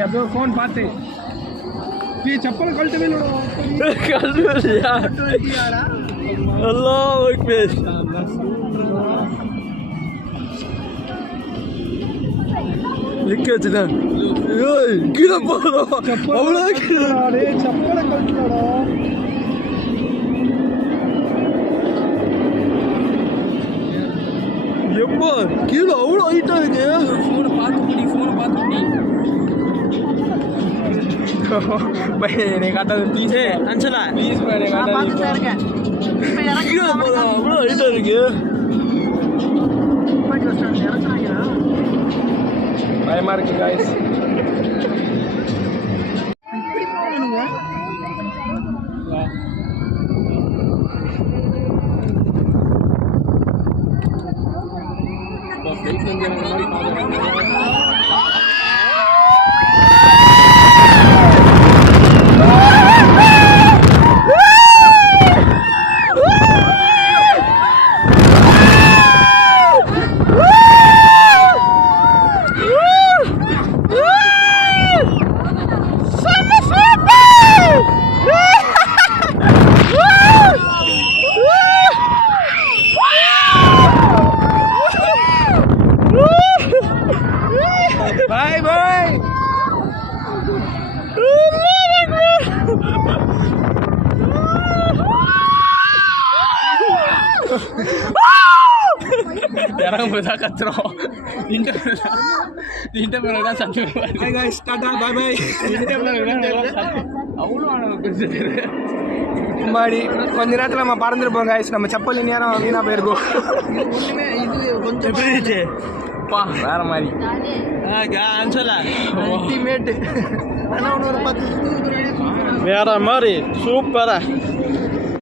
अबे फोन पाते ये चप्पल कल्ट में लो कल्ट में यार अल्लाह अकबर लिखिए ओए गिरा पड़ो अबड़ा गिरा अरे चप्पल कल्ट लो यप्पा गिरा अबड़ा आइटा है फोन पात पड़ी मैंने कहा था 30 है अंचला 20 मैंने कहा था गिरा पड़ा अबड़ा आइटा है क्या बाय मार के guys bye bye jarang berangkat terus Dinda berangkat satu hai guys tata bye bye Dinda berangkat satu மாடி கொஞ்ச நேரத்தில் நம்ம பறந்துருப்போம் காய்ஸ் நம்ம செப்பல் நேரம் வீணாக போயிருக்கோம் எப்படி இருந்துச்சு பா வேற மாதிரி வேற மாதிரி சூப்பரா